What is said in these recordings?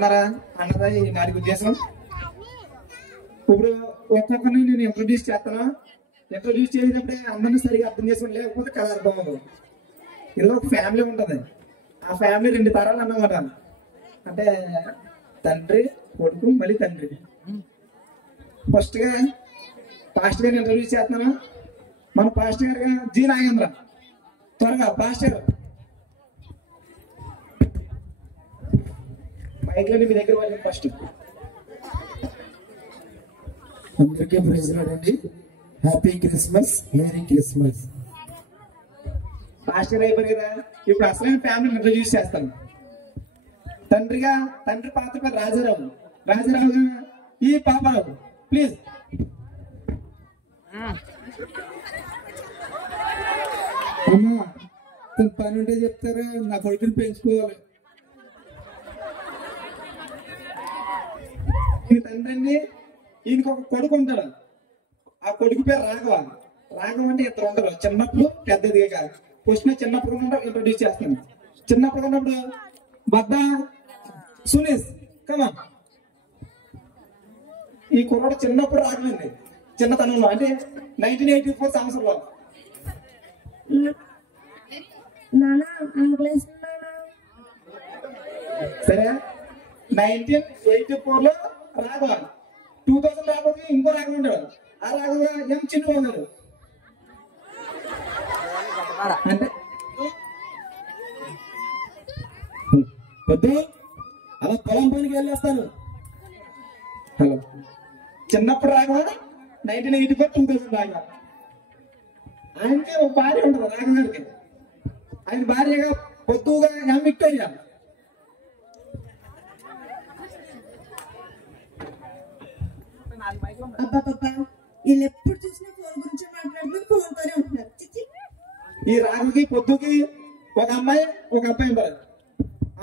బాగున్నారా అన్నది నాది ఉద్దేశం. ఇప్పుడు ఒక్కొక్కరిని నేను ఇంట్రొడ్యూస్ చేస్తాను. ఇంట్రొడ్యూస్ చేసేటప్పుడే అందరినీ సరిగా అర్థం చేసుకుని, లేకపోతే కథ అర్థం అవ్వదు. ఇలా ఒక ఫ్యామిలీ ఉంటుంది. ఆ ఫ్యామిలీ 2 తరాలు అన్నమాట. అంటే తండ్రి కొడుకు మళ్ళీ తండ్రి. ఫస్ట్ గా పాస్టర్ గారిని ఇంట్రొడ్యూస్ చేస్తున్నాను. మన పాస్టర్ గారుగా జి నాగేంద్ర. త్వరగా పాస్టర్ మైక్ లో మీ దగ్గర వాళ్ళకి ఫస్ట్. అందరికీ ప్రైజ్ లార్డ్ అండి. Happy Christmas, merry Christmas. Pastor అయిపోయి కదా, ఇప్పుడు అసలైన ఫ్యామిలీని ఇంట్రొడ్యూస్ చేస్తాను. తండ్రి పాత్ర పేరు రాజారావు. రాజారావు ఈ పాపారావు ప్లీజ్. అమ్మా పని ఉంటే చెప్తారా? నా కొడుకుని పెంచుకోవాలి. ఈ తండ్రి అండి, ఈయనకి ఒక కొడుకు ఉంటాడు. ఆ కొడుకు పేరు రాఘవ. రాఘవ అంటే ఇద్దరు ఉంటారు. చిన్నప్పుడు పెద్దది కాదు. క్వశ్చన్ చిన్నప్పుడు ఉన్నప్పుడు ఇంట్రొడ్యూస్ చేస్తాను. చిన్నప్పుడు ఉన్నప్పుడు బద్ద సునీస్ కమా. ఈ కుర్రాడు చిన్నప్పుడు రాఘవండి, చిన్నతనంలో అంటే 1984 సంవత్సరంలో. సరే 1984 లో రాఘవ. 2000 రాఘవకి ఇంకో రాఘవ ఉంటాడు. ఆ రాఘవ ఎం చిన్నబాబు గారు. అంటే వద్దు, అలా పొలం పనికి వెళ్ళేస్తాను. హలో, చిన్నప్పుడు రాఘవ 1984 2000 రాఘవ. ఆయనకి ఒక భార్య ఉంటుంది రాఘవ గారికి. ఆయన భార్యగా పొద్దుగా ఎం విక్టోరియా. వీళ్ళు ఎప్పుడు చూసినా ఫోన్ గురించి మాట్లాడుతూ ఫోన్తోనే ఉంటున్నారు. ఈ రాఘవకి పొద్దుకి ఒక అమ్మాయి ఒక అబ్బాయి ఉంటారు.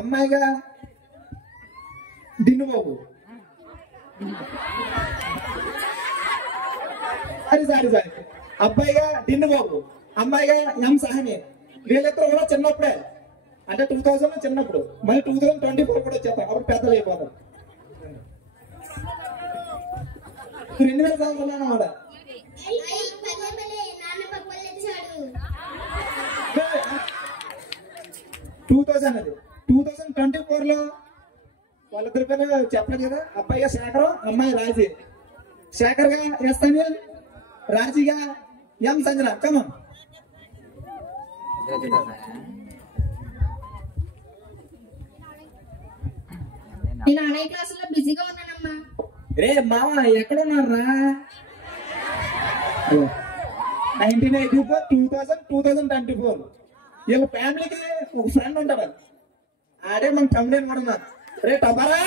అమ్మాయిగా దిన్ను బాబు. సారీ అబ్బాయిగా దిన్ను బాబు, అమ్మాయిగా ఎం సహని. వీళ్ళిద్దరు కూడా చిన్నప్పుడే, అంటే 2000 చిన్నప్పుడు. మళ్ళీ 2024 కూడా వచ్చేస్తాం. అప్పుడు పెద్దలు అయిపోతాం. 2000 సంవత్సరాలు అన్నమాట. 2000 అది 2024 లో వాళ్ళిద్దరి పేరు చెప్పలేదు కదా. అబ్బాయిగా శేఖరం, అమ్మాయి రాజీ. శేఖర్ గా ఎస్ అనిల్, రాజీగా ఎం సంజన. కమన్. నేను ఆన్లైన్ క్లాసుల్లో బిజీగా ఉన్నానమ్మా. రే మామ ఎక్కడున్నారా? 1984 2000 2024 వీళ్ళ ఫ్యామిలీకి ఒక ఫ్రెండ్ ఉంటాడు. ఆడే మన కమిడియన్ కూడా ఉన్నారు. రే టొబరా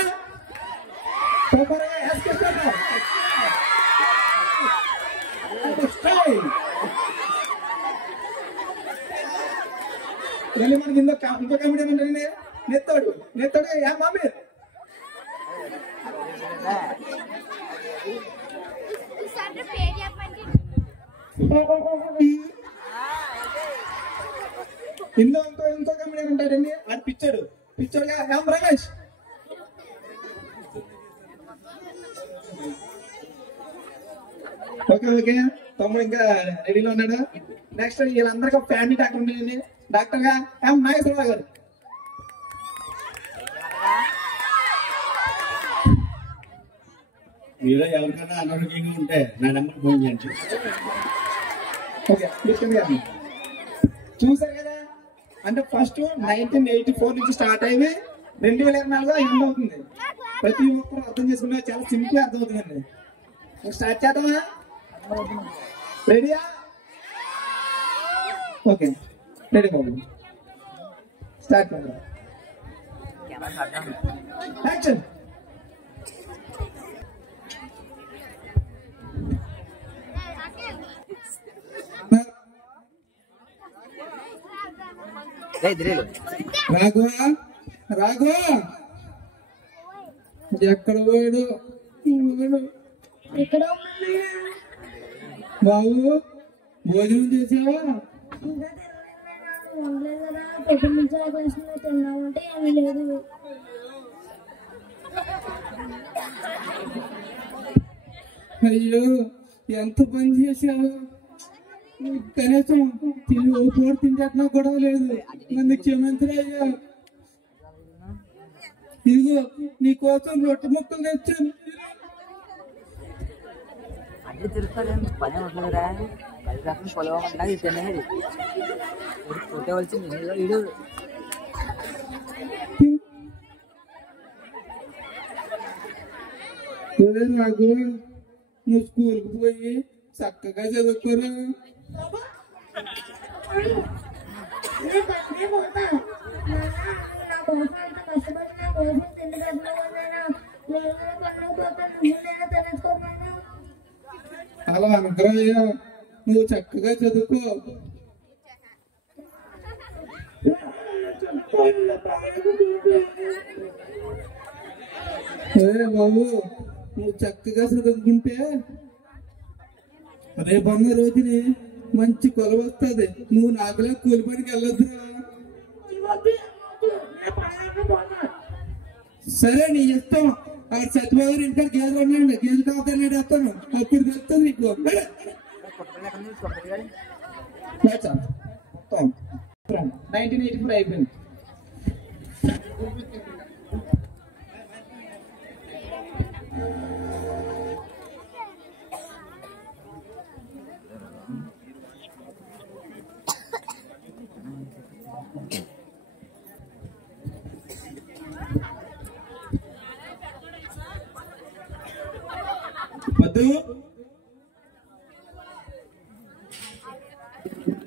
మనకి ఇంకో కమిడియన్ ఉంటాడండి. నెత్తాడు యా మామీ. ఇంకో కమిడియన్ ఉంటాడండి. అది పిచ్చాడుగా ఎం రమేష్. ఓకే తమ్ముడు ఇంకా రెడీలో ఉన్నాడు. నెక్స్ట్ వీళ్ళందరికీ ఒక ఫ్యామిలీ డాక్టర్ ఉంటాడండి. డాక్టర్ గా ఎం నాగేశ్వరరావు గారు. మీలో ఎవరికైనా అనారోగ్యంగా ఉంటే నా నెంబర్ ఫోన్ చేయండి. ఓకే చూసారు కదా. అంటే ఫస్ట్ 1984 నుంచి స్టార్ట్ అయ్యి 2024 ఎండ్ అవుతుంది. ప్రతి ఒక్కరు అర్థం చేసుకునే చాలా సింపుల్ అర్థం అవుతుందండి. స్టార్ట్ చేద్దామా? రెడీయా? ఓకే రెడీ బాబు, స్టార్ట్ చేద్దాం. యాక్షన్. రాఘవ ఎక్కడ పోయాడు? బాబు భోజనం చేసావా? తిన్నామంటే ఏమీ లేదు. అయ్యో ఎంత పని చేశావు. కనీసం పూట తింటా కూడా లేదు. నన్ను క్షమించరయ్యా. ఇదిగో నీ కోసం రొట్టె ముక్కలు తెచ్చాను. అన్ని తిరుగుతారు పని ఉంటుందిరా. పది రకం పొలవకుండా తినేది కొట్టవలసింది ఇడు. నాకు నువ్వు స్కూల్కి పోయి చక్కగా చదువుకోరా. అలా అనుకురాయ్యా, నువ్వు చక్కగా చదువుకో. బాబు నువ్వు చక్కగా చదువుకుంటే రేపన్న రోజుని మంచి కొలవ వస్తుంది. నువ్వు నాకులా కూలి పనికి వెళ్ళొద్దురా. సరే నీ ఇష్టం. ఆ సత్యబాబు ఇంకా గేదెలు ఉన్నాయండి, గేదెలు కావాలి వేస్తాను. అప్పుడు తెలుస్తుంది నీకు. 1984 అయిపోయింది. పద్దు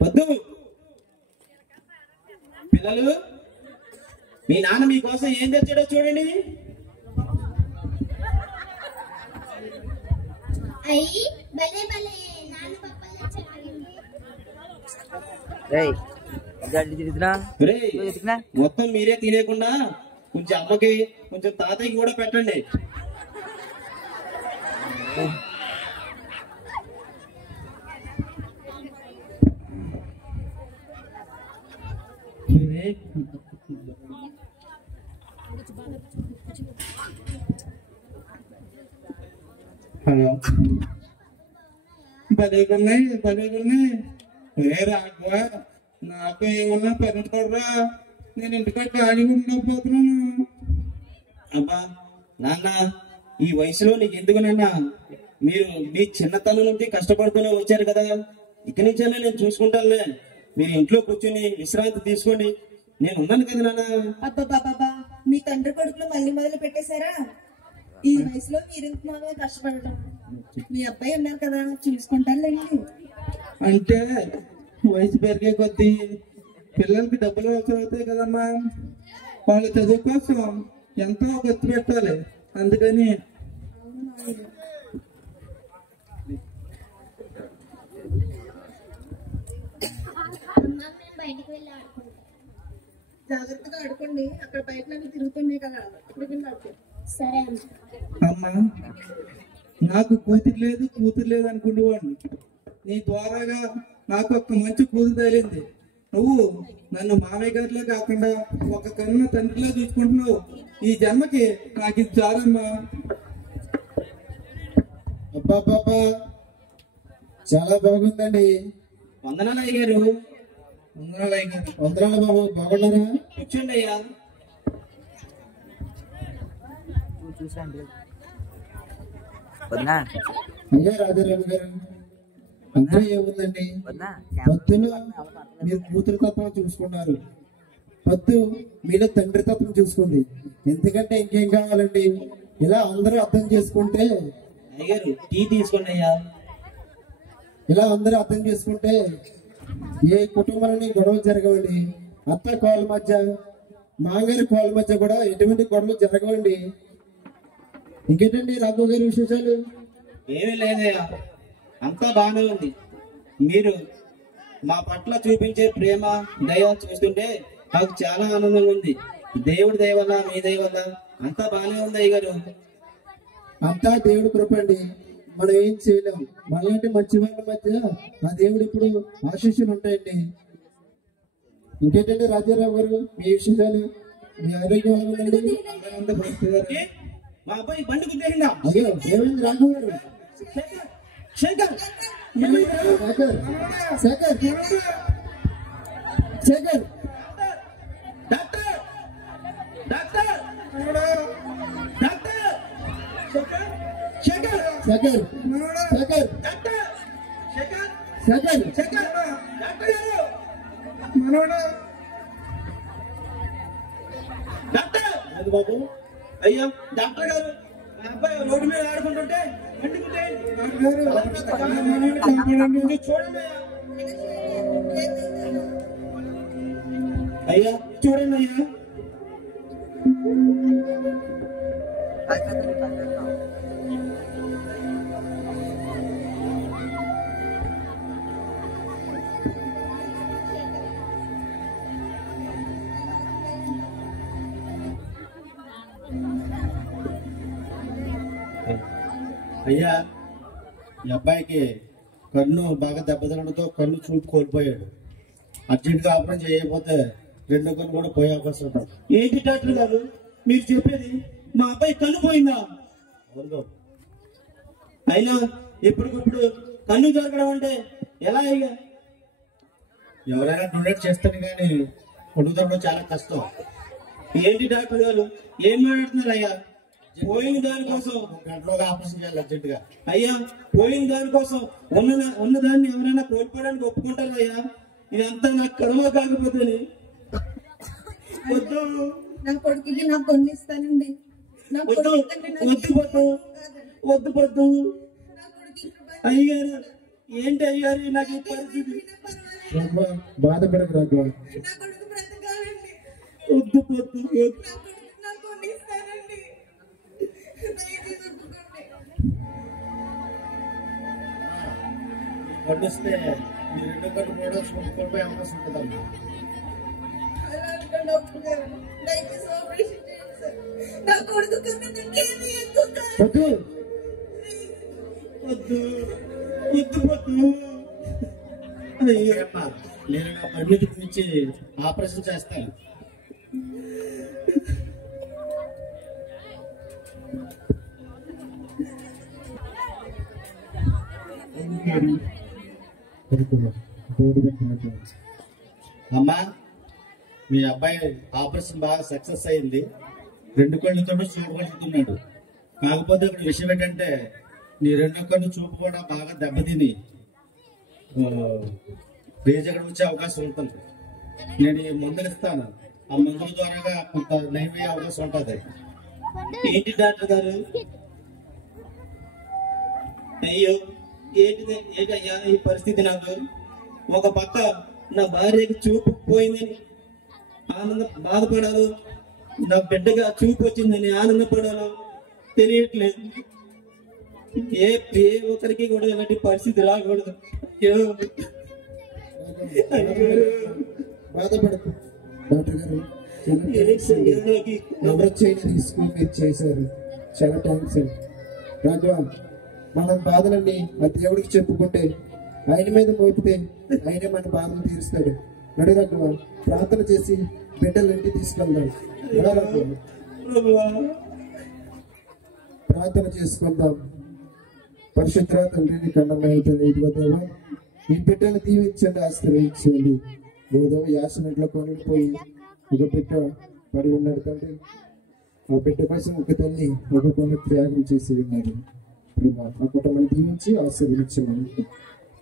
పద్దు పిల్లలు, మీ నాన్న మీకోసం ఏం తెచ్చాడో చూడండి. అయ్యి భలే భలే నాన్న పప్పలు తిరుగుతున్నా. మొత్తం మీరే తినేయకుండా కొంచెం అమ్మకి కొంచెం తాతయ్యకి కూడా పెట్టండి. హలో, భలేగున్నాయి భలేగున్నాయి. రాఘవ, నాకు ఏమన్నా పని చూడరా. నేను ఇంటికాడ ఖాళీగా ఉండకపోతున్నాను. అబ్బా నాన్న, ఈ వయసులో నీకు ఎందుకు నాన్న? మీరు మీ చిన్నతనం నుండి కష్టపడుతూనే వచ్చారు కదా. ఇక్కడి నుంచైనా నేను చూసుకుంటానులే. మీరు ఇంట్లో కూర్చొని విశ్రాంతి తీసుకోండి. నేను ఉన్నాను కదా నాన్న. అబ్బా మీ తండ్రి కొడుకులు మళ్ళీ మొదలు పెట్టేశారా? ఈ వయసులో మీరెందుకు మామూలుగా కష్టపడటం? మీ అబ్బాయి ఉన్నారు కదా, చూసుకుంటారులేండి. అంటే వయసు పెరిగే కొద్దీ పిల్లలకి డబ్బులు అవసరం అవుతాయి కదమ్మా. వాళ్ళ చదువు కోసం ఎంతో ఖర్చు పెట్టాలి. అందుకని అమ్మ మేము బయటికి వెళ్ళి ఆడుకుంటాం. జాగ్రత్తగా ఆడుకోండి. అక్కడ బయట తిరుగుతున్నాయి కదా, సరే అమ్మ. అమ్మా, నాకు కూతురు లేదు అనుకునేవాడిని. నీ ద్వారాగా నాకు ఒక మంచి కూతురు తగిలింది. నువ్వు నన్ను మామయ్య గారిలో కాకుండా ఒక కన్న తండ్రిలో చూసుకుంటున్నావు. ఈ జన్మకి నాకు ఇది చాలమ్మా. అబ్బాబ్బా, చాలా బాగుందండి. వందనాలు అయ్యారు. వందనాలు బాబు, బాగున్నారా? కూర్చోండి అయ్యా. చూసండి వద్దా అయ్యా రాజారావు గారు, అంతా ఏముందండి. పత్తులు మీరు కూతురు తత్వం చూసుకున్నారు, పత్తు మీలో తండ్రి తత్వం చూసుకుంది. ఎందుకంటే ఇంకేం కావాలండి? ఇలా అందరూ అర్థం చేసుకుంటే, అయ్యారు టీ తీసుకోండి అయ్యా. ఇలా అందరూ అర్థం చేసుకుంటే ఏ కుటుంబంలోని గొడవలు జరగవండి. అత్త కోళ్ళ మధ్య, మామగారి కోళ్ళ మధ్య కూడా ఎటువంటి గొడవలు జరగవండి. ఇంకేంటండి రాఘవ గారి విశేషాలు? ఏమీ లేదయ్యా, అంతా బాగానే ఉంది. మీరు మా పట్ల చూపించే ప్రేమ దయ చూస్తుంటే నాకు చాలా ఆనందంగా ఉంది. దేవుడి దయ వల్ల, మీ దయ వల్ల అంతా బాగానే ఉంది అయ్యగారు. అంతా దేవుడి కృప అండి, మనం ఏం చేయలేము. మనలాంటి మంచి వాళ్ళ మధ్య ఆ దేవుడు ఇప్పుడు ఆశీస్సులు ఉంటాయండి. ఇంకేంటండి రాజారావు గారు మీ విశేషాలు? మీ ఆరోగ్యం ఎలా ఉందండి? మా అబ్బాయి బండి గుద్దేసిందా? అయ్యో ఏమైంది రాఘవ గారు? Shekhar Shekhar Shekhar Shekhar doctor doctor doctor Shekhar Shekhar Shekhar doctor Shekhar Shekhar Shekhar doctor గారు మనోడా డాక్టర్ అది బాబు అయ్యా డాక్టర్ గారు మా అబ్బాయి రోడ్డు మీద ఆడుకుంటుంటే మండుకుంటే చూడండి అయ్యా చూడండి అయ్యా అయ్యా ఈ అబ్బాయికి కన్ను బాగా దెబ్బతినడంతో కన్ను చూపు కోల్పోయాడు. అర్జెంట్ గా ఆపరేషన్ చేయకపోతే రెండో కన్ను కూడా పోయే అవకాశం ఉంటుంది. ఏంటి డాక్టర్ గారు మీరు చెప్పేది? మా అబ్బాయి కన్ను పోయిందా? అవును. అయినా ఎప్పటికప్పుడు కన్ను దొరకడం అంటే ఎలా అయ్యా? ఎవరైనా డొనేట్ చేస్తాను కానీ కొనుగోలు చాలా కష్టం. ఏంటి డాక్టర్ గారు ఏం మాట్లాడుతున్నారు అయ్యా? పోయిన దానికోసం గంటలోగా ఆపరేషన్ చేయాలి అర్జెంట్ గా. అయ్యా పోయిన దానికోసం ఉన్న దాన్ని ఎవరైనా కోల్పోవడానికి ఒప్పుకుంటారు అయ్యా? ఇదంతా నాకు కర్మ కాకపోతే వద్దు నా కొడుకుకి నాకు కొన్నిస్తానండి. నా వద్దు కొడుకు వద్దు పొద్దు వద్దు పొద్దు అయ్యారు ఏంటి అయ్యారు నాకు ఈ పరిస్థితి? బాధపడకు రాఘవ. నా కొడుకు బ్రతకాలండి. వద్దు పొద్దు వద్దు. నా కొడుకు నాకు కొన్నిస్తానండి. దయచేసి ఒప్పుకోండి. పండిస్తే మీ రెండో కన్ను కూడా కోల్పోయే అవకాశం ఉంటుందమ్మా. అలా అనుకోండి ఒప్పుకోరు. దయచేసి ఆపరేషన్ చేయండి సార్. నా కొడుకు కన్నా నాకేమీ ఎక్కువ కాదు. వద్దు. వద్దు వద్దు పొద్దు అయ్యా అమ్మా, నేను నా కన్నుకి పిలిచి ఆపరేషన్ చేస్తాను. అమ్మా మీ అబ్బాయి ఆపరేషన్ బాగా సక్సెస్ అయింది. రెండు కళ్ళతో చూపగలుగుతున్నాడు. కాకపోతే ఇక్కడ విషయం ఏంటంటే నీ రెండో కన్ను చూపు కూడా బాగా దెబ్బతిని రేజ్ ఎక్కడ వచ్చే అవకాశం ఉంటుంది. నేను ఈ మందులు ఇస్తాను. ఆ మందుల ద్వారా కొంత నయం అయ్యే అవకాశం ఉంటుంది. ఏంటి డాక్టర్ గారు? అయ్యో ఏంటిది ఏంటయ్యా ఈ పరిస్థితి? నాకు ఒక పక్క నా భార్యకి చూపు పోయిందని బాధపడాలి, నా బిడ్డగా చూపు వచ్చిందని ఆనందపడాలి తెలియట్లేదు. ఏ ఒక్కరికి కూడా ఇలాంటి పరిస్థితి రాకూడదు. బాధపడకు డాక్టర్ గారు. ఎవరు చేయని రిస్క్ మీరు చేశారు. చాలా థ్యాంక్స్ అండి. రాఘవ, మన బాధలన్నీ ఆ దేవుడికి చెప్పుకుంటే ఆయన మీద మోపితే ఆయనే మన బాధలు తీరుస్తాడు. నడు రాఘవ, ప్రార్థన చేసి బిడ్డలు ఇంటికి తీసుకెళ్దాం. ఎలా రాఘవ? ప్రార్థన చేసుకుందాం. పరిశుద్ధ తండ్రిని కన్నమైతే ఇదిగో దేవా, ఈ బిడ్డలు దీవించండి, ఆశ్రయించండి. దేవ యాసనట్లో కొనిపోయి ఒక బిడ్డ పడి ఉన్నాడు తండ్రి. ఆ బిడ్డ కోసం ఒక తల్లి ఒక కొన త్యాగం చేసి ఉన్నారు. ఆ కుటుంబాన్ని దీవించి ఆశీర్వదించమని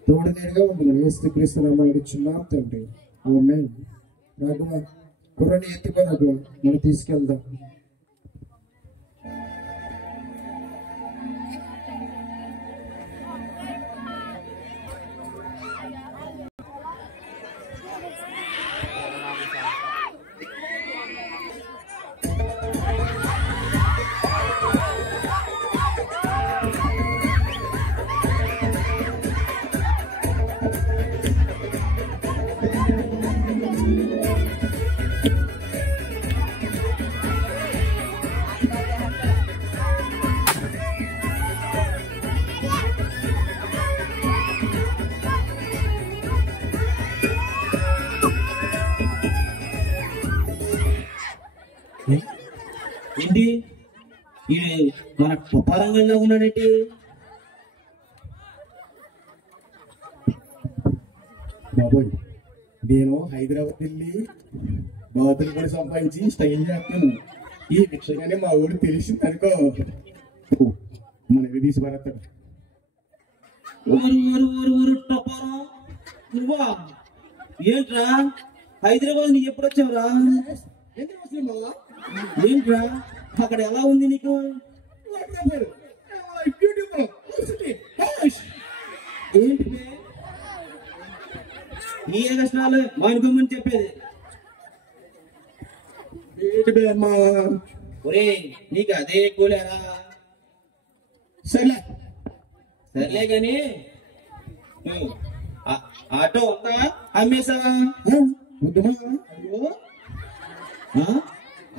తోడు నేరుగా ఉండమని యేసుక్రీస్తు నామములో అడుగుచున్నాం తండ్రి. ఆమేన్. రాఘవ, కుర్రని ఎత్తుకో రాఘవ, మనం తీసుకెళ్దాం. ఏంటి ఇది మన పరంగంగా ఉన్నాడేంటి? బాబోయ్ నేను హైదరాబాద్ వెళ్ళి బాతులు కూడా సంపాదించి స్టైల్ చేస్తాను. ఈ విషయంగానే మా ఊరు తెలిసింది అనుకో, మన తీసి పడతాడు. నువ్వా ఏంట్రా హైదరాబాద్ నీకు ఎప్పుడు వచ్చావురా? ఏంట్రా అక్కడ ఎలా ఉంది నీకు? ఏంటి ఈ కష్టాలు మానుకోమని చెప్పేది? ఒరే నీకు అదే కూలేరా? సర్లే గాని ఆటో ఉందా అమ్మేసావా?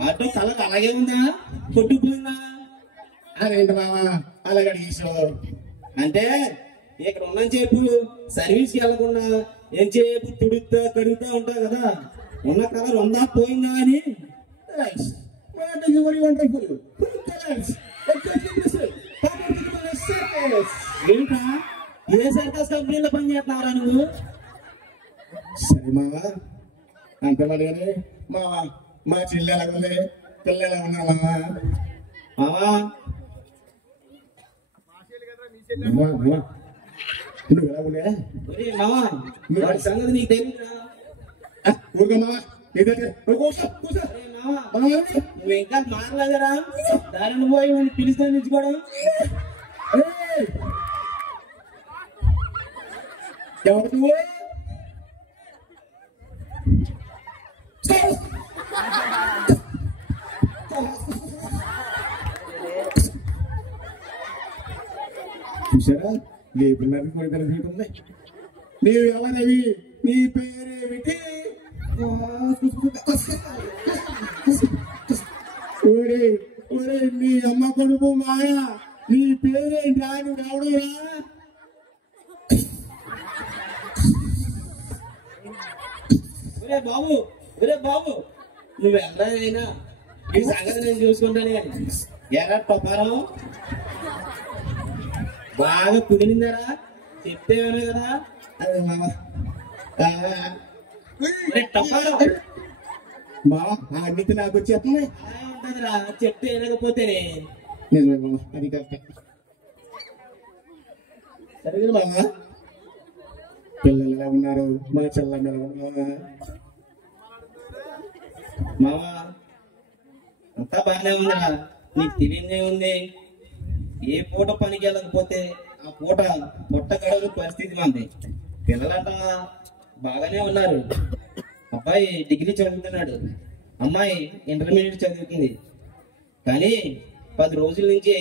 ఆటో కలర్ అలాగే ఉందా కొట్టుకుపోయిందా? అదేంటి మావా అలాగే అడిగేసావు? అంటే ఇక్కడ ఉన్న చెప్పు సర్వీస్కి వెళ్ళకుండా ఏం చేపు తుడుతా కడుగుతా ఉంటావు కదా, ఉన్న కలర్ ఉందా పోయిందా అని. ఏంటా ఏ సర్కస్ కంపెనీలో పని చేస్తున్నావురా నువ్వు? సరే మావా అంతే మరి మావా మా చెల్లి ఎలా ఉంది, పిల్లలు ఎలా ఉన్నా మావా? మావా నువ్వు ఎలా ఉండే మావా వాడి సంగతి నీకు తెలియదురా? ఊరుగా మావా నువ్వు ఇంకా మారలేదరా? దారిని పోయి నేను పిలిస్తే నిలుచుకోవడం ఎవరు నువ్వు? చూసారా లేపున్నారు కూడా ఉంది. నీవు ఎవరవి, నీ పేరేమిటి? ఒరే ఒరే నీ అమ్మ కొడుకు మాయా, నీ పేరేంటి రా? నువ్వు రావడురా? బాబు ఒరే బాబు నువ్వు ఎవరైనా ఈ సంగతి నేను చూసుకుంటాను. ఎరా టొపారం బాగా కుదిరిందరా? చెప్తేనే కదా. మావా అన్నిటి నాకు వచ్చేస్తున్నాయి. ఉంటుందిరా చెప్తే వినకపోతేనే. నిజమే మామ, అది కరెక్ట్. సరే మామ పిల్లలు ఎలా ఉన్నారు? మా చెల్లెమ్మ ఎలా ఉన్నా? మావా అంతా బాగానే ఉందిరా. నీకు తెలియదే ఉంది, ఏ పూట పనికి వెళ్ళకపోతే ఆ పూట పొట్ట గడవ పరిస్థితి మంది. పిల్లలంట బాగానే ఉన్నారు. అబ్బాయి డిగ్రీ చదువుతున్నాడు, అమ్మాయి ఇంటర్మీడియట్ చదువుతుంది. కానీ 10 రోజుల నుంచి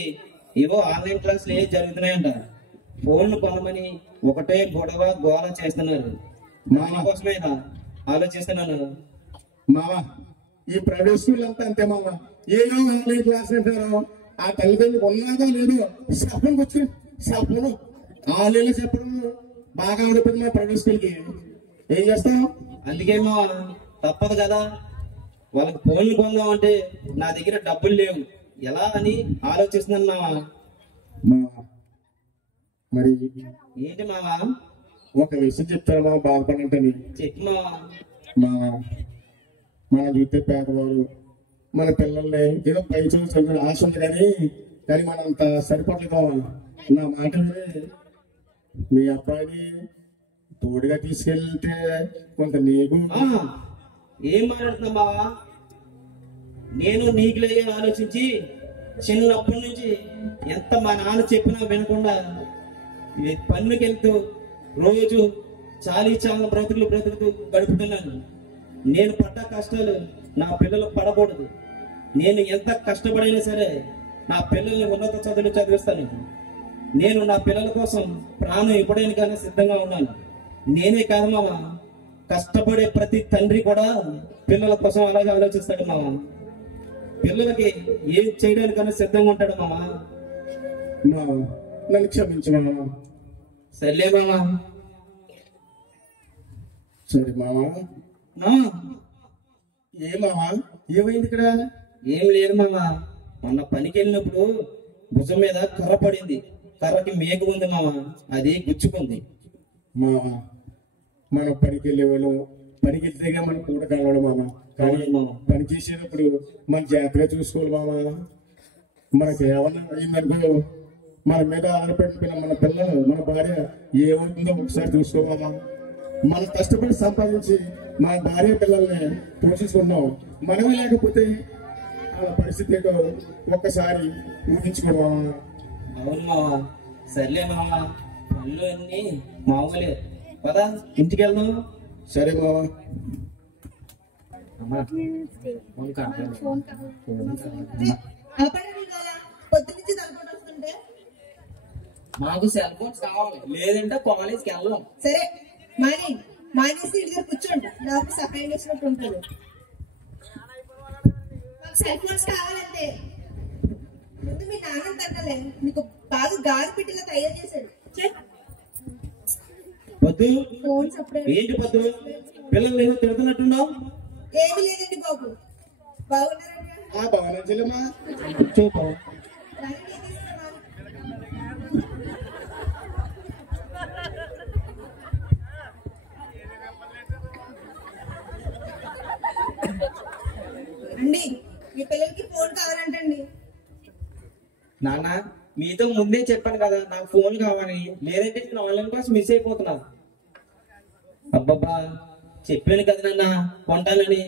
ఏవో ఆన్లైన్ క్లాసులు ఏ జరుగుతున్నాయంట. ఫోన్లు కొనమని ఒకటే గొడవ గోల చేస్తున్నారు. దానికోసమే ఆలోచిస్తున్నాను. మావా ఈ ప్రైవేట్ స్కూల్ అంతా అంతే మామ, ఏదో ఆన్లైన్ క్లాస్ అంటారు. ఆ తల్లిదండ్రులు ఉన్నాదో లేదో సెల్ వచ్చి సెల్ ఆన్లైన్ చెప్పడం బాగా ఉండిపోయింది మా ప్రైవేట్ స్కూల్కి. ఏం చేస్తాం? అందుకేమో తప్పదు కదా. వాళ్ళకి ఫోన్లు కొందామంటే నా దగ్గర డబ్బులు లేవు, ఎలా అని ఆలోచిస్తున్నాను మావా. మరి ఏంటి మావా? ఒక విషయం చెప్తాను మా బాధపడండి. చెప్పు మావా. మన చూస్తే పేదవారు మన పిల్లల్ని ఏదో పై చదువు ఆశ ఉంది కానీ మనంత సరిపడలేదు. నా మాట మీ అబ్బాయిని తోడుగా తీసుకెళ్తే కొంత నీకు. ఏం మాట్లాడుతున్నా బావా? నేను నీకులేగా ఆలోచించి చిన్నప్పటి నుంచి ఎంత మా నాన్న చెప్పినా వినకుండా పన్నుకి వెళ్తూ రోజు చాలీ చాలా బ్రతుకుతూ గడుపుతున్నాను. నేను పడ్డ కష్టాలు నా పిల్లలు పడకూడదు. నేను ఎంత కష్టపడైనా సరే నా పిల్లల్ని ఉన్నత చదువులు చదివిస్తాను. నేను నా పిల్లల కోసం ప్రాణం ఇవ్వడానికైనా సిద్ధంగా ఉన్నాను. నేనే కాదు మామ, కష్టపడే ప్రతి తండ్రి కూడా పిల్లల కోసం అలాగే ఆలోచిస్తాడు మామ. పిల్లలకి ఏం చేయడానికైనా సిద్ధంగా ఉంటాడు మామ. నన్ను క్షమించు మామ. సర్లే మామ. సరే మామ. ఏ మామ ఏమైంది ఇక్కడ? ఏం లేదు మామ, మొన్న పనికి వెళ్ళినప్పుడు భుజం మీద కర్ర పడింది. కర్రకి మేకు ఉంది మామ, అది గుచ్చుకుంది. మామ మనం పనికి వెళ్ళేవాళ్ళం, పనికి వెళ్తేగా మనం పూట కలవడం మామ. కానీ పని చేసేటప్పుడు మన జాగ్రత్తగా చూసుకోవాలి మామ. మనకి ఏమన్నా అయిందనుకో మన మీద ఆధారపడిన మన పిల్లలు, మన భార్య ఏమవుతుందో ఒకసారి చూసుకోవాలా. మనం కష్టపడి సంపాదించి మన భార్య పిల్లల్ని పోషించుకున్నాం, మనమే లేకపోతే ఆ పరిస్థితి ఏంటో ఒక్కసారి ఊహించుకోవడం. అవును మావా, సర్లే మావా, పనులు అన్ని మామూలే. పదా ఇంటికి వెళ్దాం. సరే మావా. పొద్దు నుంచి తలుపుకుంటూ వస్తుంటే మాకు సెల్ ఫోన్స్ కావాలి, లేదంటే కాలేజ్కి వెళ్ళాం. సరే మానేసి ఇంటి దగ్గర కూర్చోండి, నాకు సహాయం చేసినట్టు ఉంటుంది. మాకు సెల్ ఫోన్స్ కావాలంటే ముందు మీ నాన్న తగ్గలే మీకు బాగా గాలి పెట్టిలా తయారు చేశాడు. పొద్దు ఫోన్స్ అప్పుడే ఏంటి పొద్దు, పిల్లలు ఏదో తిడుతున్నట్టున్నావు? ఏమీ లేదండి బాబు, బాగున్నారండి. బాగా చెల్లెమ్మా. చూపు అండి మీ పిల్లలకి ఫోన్ కావాలంటండి. నాన్న, మీతో ముందే చెప్పాను కదా నాకు ఫోన్ కావాలి, లేదంటే నేను ఆన్లైన్ క్లాస్ మిస్ అయిపోతున్నా. అబ్బబ్బా, చెప్పాను కదా నాన్న కొంటానని.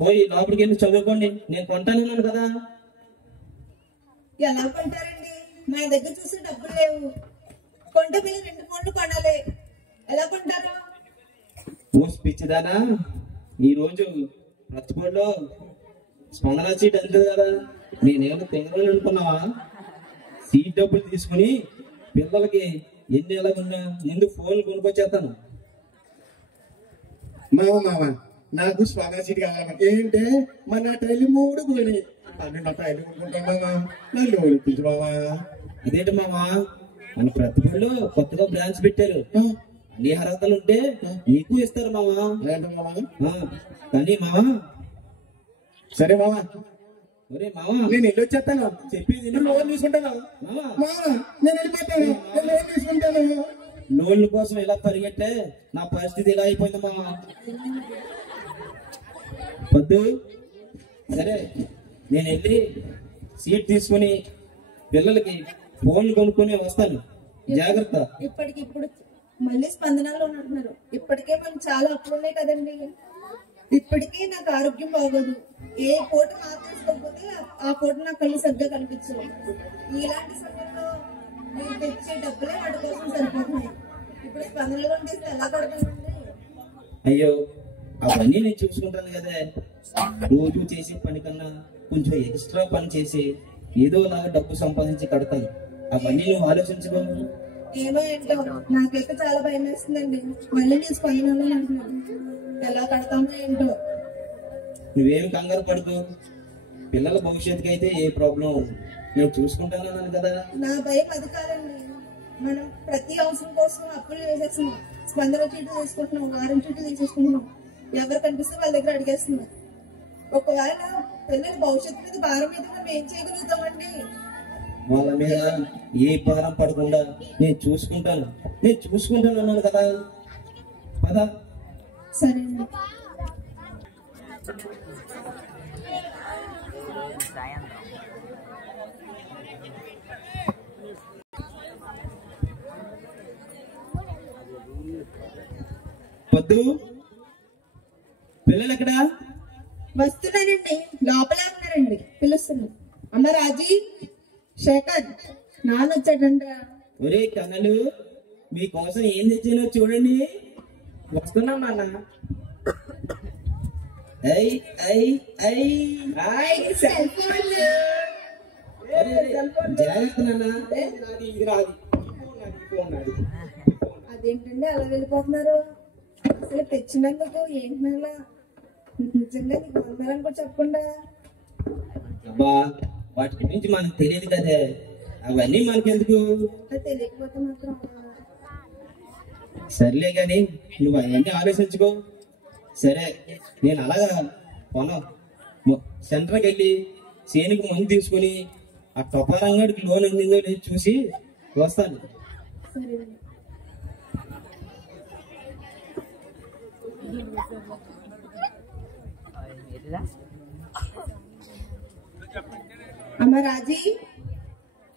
పోయి లోపలికి వెళ్ళి చదువుకోండి, నేను కొంటానన్నాను కదా. ఎలా కొంటారండి, మన దగ్గర చూసే డబ్బులు లేవు. కొంటే పిల్లలు 2 ఫోన్లు కొనాలి, ఎలా కొంటారు? ఓ పిచ్చిదానా, ఈ రోజు రచ్చబడిలో స్పందన సీట్ అంటుంది కదా, నేనేమో తెంగరోళ్ళు అనుకున్నావా? సీట్ డబ్బులు తీసుకుని పిల్లలకి ఎన్ని ఎలా ఉన్నా ముందు ఫోన్లు కొనుక్కొచ్చేస్తాను. మామ నాకు స్వాగత కావాలి. ఏంటంటే మన టైలు 3 పోయినాయి. నా టైలు కొనుక్కుంటామా, నన్ను లోనిపించు మామా. అదేంటి మామా, మన ప్రతిభలో కొత్తగా బ్రాంచ్ పెట్టారు, అన్ని అర్హతలు ఉంటే నీకు ఇస్తారు మామా. కానీ మామా, సరే మామా, ఒరే మామా, నేను వెళ్ళి వచ్చేస్తాను. చెప్పేది లోన్ తీసుకుంటాను మామా. మామా, నేను వెళ్ళిపోతాను, నేను లోన్ తీసుకుంటాను. లోన్ల కోసం ఇలా పరిగెట్టే నా పరిస్థితి ఇలా అయిపోయింది మామా. వద్దు, సరే నేను వెళ్ళి సీట్ తీసుకుని పిల్లలకి ఫోన్లు కొనుక్కొని వస్తాను, జాగ్రత్త. ఇప్పటికిప్పుడు మళ్ళీ స్పందనలో ఉంటున్నారు. ఇప్పటికే మనం చాలా అప్పులు ఉన్నాయి కదండి. ఇప్పటికే నాకు ఆరోగ్యం బాగోదు. ఏ పూట మాత్రం తీసుకోకపోతే ఆ పూట నా కళ్ళు సరిగ్గా కనిపించవు. ఇలాంటి సమయంలో మీరు తెచ్చే డబ్బులే వాటి కోసం సరిపోతున్నాయి. ఇప్పుడు స్పందనలో ఉంటే ఎలా కడతానండి? అయ్యో, అవన్నీ నేను చూసుకుంటాను కదా. రోజు చేసే పని కన్నా కొంచెం ఎక్స్ట్రా పని చేసి ఏదోలాగా డబ్బు సంపాదించి కడతాను. అవన్నీ నువ్వు ఆలోచించుకో. ఏమో ఏంటో నాకైతే చాలా భయం వేస్తుందండి. మళ్ళీ నేను స్పందనలో ఉంటున్నాను, ఎలా కడతామో ఏంటో. నువ్వేం కంగారు పడుతూ, పిల్లల భవిష్యత్తుకి అయితే ఏ ప్రాబ్లం నేను చూసుకుంటానన్నాను కదా. నా భయం అది కాదండి. మనం ప్రతి అవసరం కోసం అప్పులు వేసేస్తున్నాం. స్పందన చీట్లు తీసుకుంటున్నాం, వారం చీట్లు తీసేసుకుంటున్నాం. ఎవరు కనిపిస్తే వాళ్ళ దగ్గర అడిగేస్తున్నాం. ఒకవేళ పిల్లల భవిష్యత్తు మీద భారం మీద మనం ఏం చేయగలుగుతామండి? వాళ్ళ మీద ఏ భారం పడకుండా నేను చూసుకుంటాను అన్నాను కదా. పదా సరే అండి. పొద్దు, పిల్లలు ఎక్కడా? వస్తున్నానండి, లోపల ఉన్నారండి, పిలుస్తున్నాను. అమ్మ రాజీ, శేఖర్, నాన్న వచ్చాడంట. ఒరే కన్నలు, మీకోసం ఏం తెచ్చానో చూడండి. వస్తున్నాం నాన్న. జాగ్రత్త నాన్న. అదేంటండి అలా వెళ్ళిపోతున్నారు? అసలు తెచ్చినందుకు ఏంటి నాన్న? నిజంగా నీకు వందలని కూడా చెప్పకుండా. అబ్బా, వాటి గురించి మనకు తెలియదు కదే, అవన్నీ మనకెందుకు? తెలియకపోతే మాత్రం సర్లే గాని నువ్వు అవన్నీ ఆలోచించుకో. సరే, నేను అలాగా పొలం సెంటర్కి వెళ్ళి సేనుకి మందు తీసుకుని ఆ టొపారంగాడికి లోన్ అందిందో లేదో చూసి వస్తాను. సరే. అమ్మ రాజీ,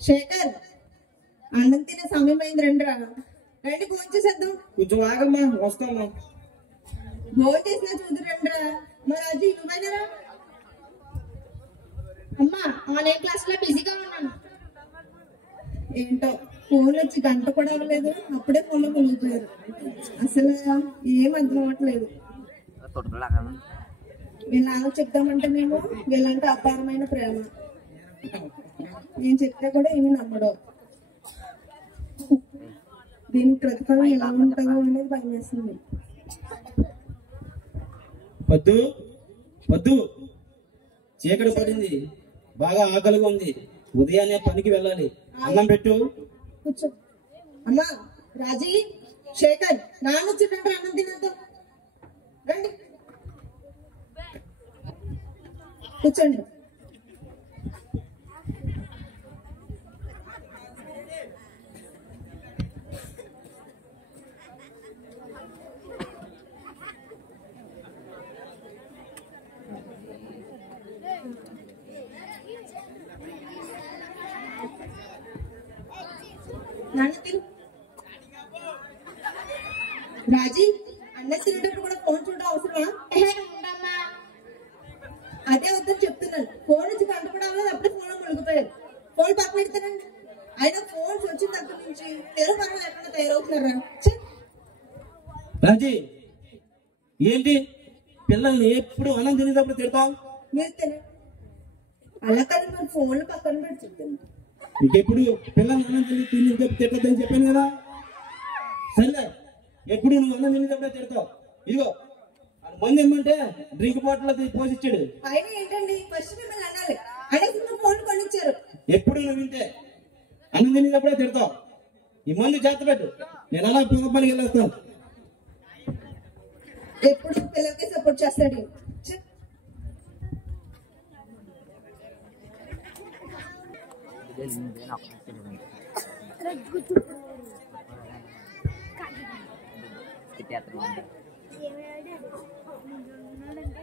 శేఖర్, అన్నం తినే సమయం అయింది, రండి రా. రండి భోజనం చేసేద్దాం. కొంచెం ఆగమ్మా, వస్తామ్మా. భోజనం చేసినా చూద్దు, రండి రా. మా రాజీ, నువ్వైనా అమ్మా ఆన్లైన్ క్లాస్ లో బిజీగా ఉన్నాను. ఏంటో ఫోన్ వచ్చి గంట కూడా అవ్వలేదు, అప్పుడే ఫోన్ లో మునిగిపోయారు. అసలు ఏం అర్థం అవ్వట్లేదు. వీళ్ళ చెప్తామంటే మేము వీళ్ళంటే అపారమైన ప్రేమ. నేను చెప్తే కూడా ఏమి నమ్మడం. దీనికి ప్రతిఫలం ఎలా ఉంటుందో అనేది భయం వేస్తుంది. వద్దు వద్దు, చీకటి పడింది, బాగా ఆకలిగా ఉంది, ఉదయాన్నే పనికి వెళ్ళాలి. అన్నం పెట్టు. కూర్చో. అమ్మా రాజీ, శేఖర్, నాన్న వచ్చిందంటే అన్నం తినేద్దాం, రండి కూర్చోండి. నాన్న తిను. రాజీ, అన్నం తినేటప్పుడు కూడా ఫోన్ చూడడం అవసరమా? ఉండమ్మా. అదే వద్దని చెప్తున్నాను. ఫోన్ నుంచి గంట కూడా అవ్వలేదు, అప్పుడే ఫోన్ లో మునిగిపోయారు. ఫోన్ పక్కన పెడతానండి. అయినా ఫోన్స్ వచ్చిన దగ్గర నుంచి తెలుగు పనులు ఎక్కడ తయారవుతున్నారా? రాజీ, ఏంటి పిల్లల్ని ఎప్పుడు అన్నం తినేటప్పుడు తిడతావు? మీరు తినండి. అలా కానీ మరి ఫోన్లు పక్కన పెట్టి చెప్తాను. ఇంకెప్పుడు పిల్లల్ని అన్నం తినేటప్పుడు తిట్టద్దని చెప్పాను కదా. సరే, ఎప్పుడు నువ్వు అన్నం తినేటప్పుడే తిడతావు. ఇదిగో మంది ఏమంటే డ్రింక్ బాటిల్ అది పోసిచ్చాడు. అయినా ఏంటండి, ఫస్ట్ మిమ్మల్ని అనాలి. అడిగి ఫోన్ కొనిచ్చారు. ఎప్పుడు నువ్వు వింటే అన్నం తినేటప్పుడే తిడతావు. ఈ మందు చేత పెట్టు, నేను అలా పనికి వెళ్ళేస్తాను. ఎప్పుడు పిల్లలకి సపోర్ట్ చేస్తాడు.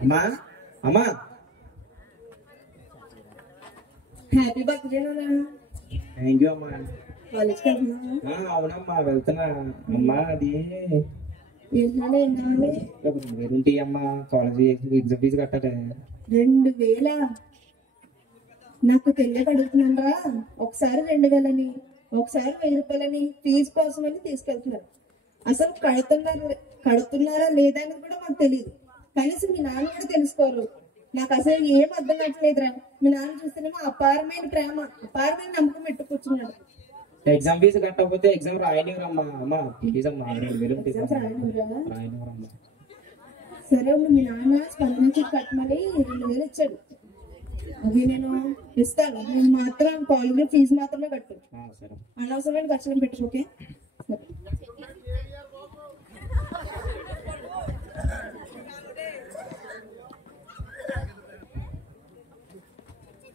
అమ్మా అమ్మా, హ్యాపీ బర్త్డే నాన్న. థ్యాంక్ యూ అమ్మా. కాలేజ్కి వెళ్తున్నావా? అవునమ్మా, వెళ్తున్నా. అమ్మా అది ఏంటంటే ఏం కావాలి? వేరుంటి అమ్మా, కాలేజీ ఎగ్జామ్ ఫీజు కట్టాలి. 2000 నాకు తెలియక అడుగుతున్నారా? ఒకసారి 2000 ఒకసారి 1000 రూపాయలని ఫీజు కోసం అని తీసుకెళ్తున్నారు. అసలు కడుతున్నారా లేదా అనేది కూడా మాకు తెలియదు. కనీసం మీ నాన్న కూడా తెలుసుకోరు. నాకు అసలు ఏం అర్థం కావట్లేదురా. మీ నాన్న చూస్తేనేమో అపారమైన ప్రేమ, అపారమైన నమ్మకం పెట్టు కూర్చున్నాడు. ఎగ్జామ్ ఫీజు కట్టకపోతే ఎగ్జామ్ రాయనివ్వరమ్మా. అమ్మా ప్లీజ్ అమ్మా, 2000 రాయనివ్వరా? సరే, మీ నాన్న స్పందన చెట్టు కట్టమని 2000 ఇచ్చాడు. అవి నేను ఇస్తాను. నేను మాత్రం కాలేజీ ఫీజు మాత్రమే కట్టు. అనవసరమైన ఖర్చులను పెట్టుకోకే.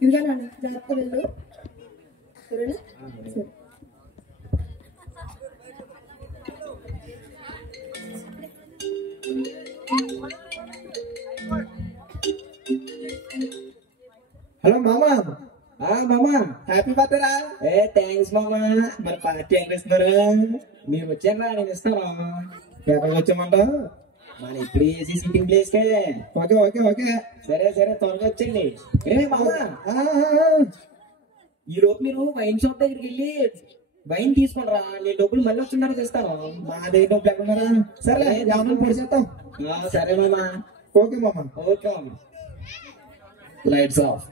ఇదిగా నాన్న, జాగ్రత్త వెళ్ళు. సరేనా? సరే. హలో మామా. మామా, హ్యాపీ బర్త్డే రా. థ్యాంక్స్ మామా. మరి పార్టీ ఎక్కడ ఇస్తున్నారు? మీరు వచ్చారా? నేను ఇస్తాను. ఎక్కడికి వచ్చామంట? మన ఇప్పుడు ఏసీ సిట్టింగ్ ప్లేస్ కే. Okay okay okay. సరే సరే, త్వరగా వచ్చండి. మామా, ఈ లోపు మీరు వైన్ షాప్ దగ్గరికి వెళ్ళి వైన్ తీసుకుంటారా? నేను డబ్బులు మళ్ళీ వచ్చిందని తెస్తాను. మా దగ్గర డబ్బులు ఎక్కడ ఉన్నారా? సరే, ఎవరిని పొడిచేస్తాం. సరే మామా. ఓకే మామా. ఓకే మామా. Lights off.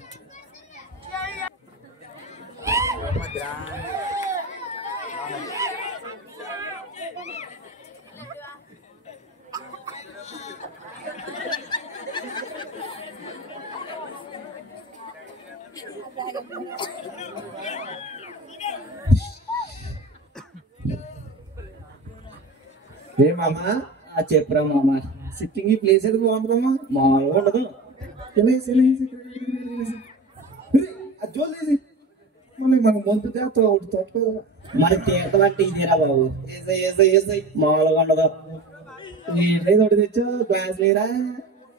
ఏ మామా, చెప్పురా మామా. సిట్టింగ్ ఈ ప్లేస్ ఏది బాగుంటుందమ్మా? మామూలుగా ఉండదు. మనం మొద్దు తోట మరి తీర్థం అంటే ఇదేరా బాబు. మామూలుగా ఉండదు. ఏంటో ఒకటి తెచ్చు గ్లాస్ లేరా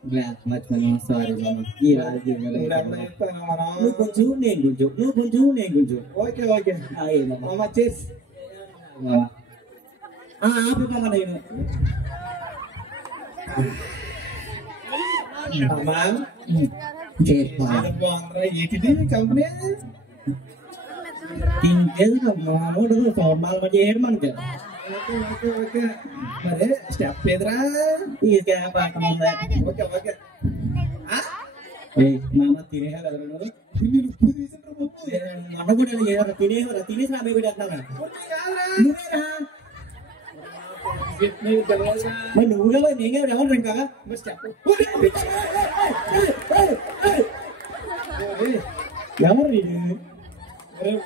గ్లాస్ మర్చిపోయాను సారీ మామ ఈ రాజు నువ్వు కొంచెం నేను కొంచెం నువ్వు కొంచెం నేను కొంచెం ఓకే ఓకే మామ మామ చేస్ ఆపు మామ నేను మామ చేస్తా ఏంటిది కంపెనీ తింటేది మామూలు సోమాలు మధ్య ఏడు మనకి ఓకే ఓకే మరి స్టెప్ ఏదిరా తీసుకే పాకం ఉందా ఓకే ఓకే మామ తినేయాలి మొన్న కూడా తినేవరా తినేసి నా కూడా వేస్తున్నారా నువ్వేనా మరి నువ్వు కదా నేను ఎవరు ఇంకా ఎవరు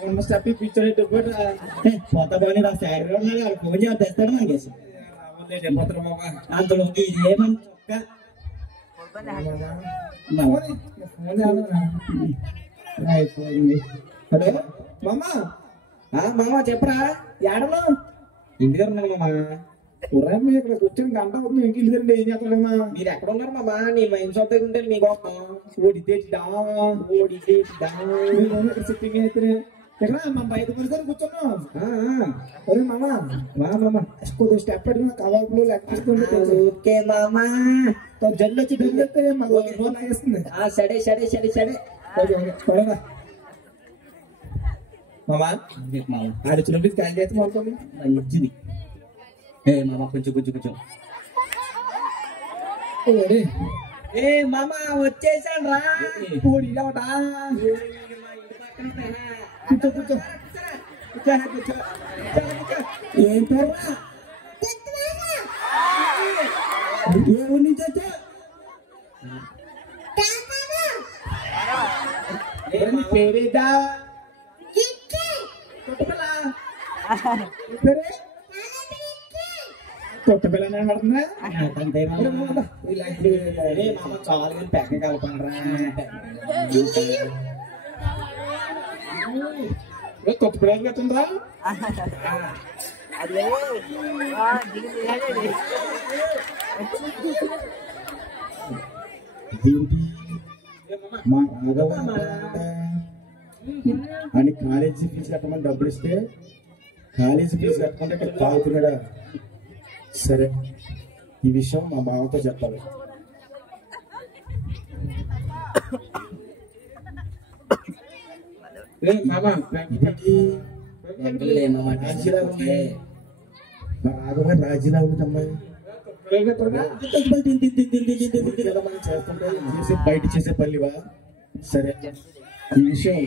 ఉన్న స్టెప్ పిచ్చర్ కొత్త పని నా శారీ ఉన్నాడు ఫోన్ చేసి తెస్తాడు మనకేసి అందులో ఏమని అయిపోయింది హలో మామ మామ చెప్పరా ఏడలో ఇంటికి ఉన్నాను మామ కుర్రా మీరు ఇక్కడ కూర్చొని గంట అవుతుంది ఇంక ఇంటి దగ్గర ఏం చేస్తాడమ్మా మీరు ఎక్కడ ఉన్నారు మామ నీ మైండ్ షాప్ దగ్గర ఉంటే మీకోసం ఓడితే సిట్టింగ్ అయితే ఇక్కడ మా బయట పరిసరం కూర్చున్నాం అరే మామ కొద్దిగా స్టెప్ పెట్టిన కవర్లు లెక్కిస్తుంటే ఓకే మామ జల్లు వచ్చి జల్లు వస్తే మాకు ఫోన్ లాగేస్తుంది సరే సరే సరే సరే త్వరగా మామ మామ ఆడిచ్చినప్పుడు స్కాన్ చేస్తే మాట్లాడు మంచిది ఏ మామ కొంచెం కొంచెం కొంచెం ఏ మామ వచ్చేసాను రా ఓడిలావటా కూర్చో కూర్చో కూర్చో ఏం పేరు ఏ ఊరి నుంచి వచ్చా పేరేదా కొత్త పిల్ల పడుతుందా మామ చాలు కానీ పెక్క కలపనరా కొత్త పిల్లలు కట్టుందా మా రాఘవ అని కాలేజీ ఫీజు కట్టమని డబ్బులు ఇస్తే కాలేజీ ఫీజు కట్టకుండా ఇక్కడ తాగుతున్నాడా సరే ఈ విషయం మా మామతో చెప్పాలి రాజీలా ఉందమ్మా చేసే బయట చేసే పల్లివా సరే ఈ విషయం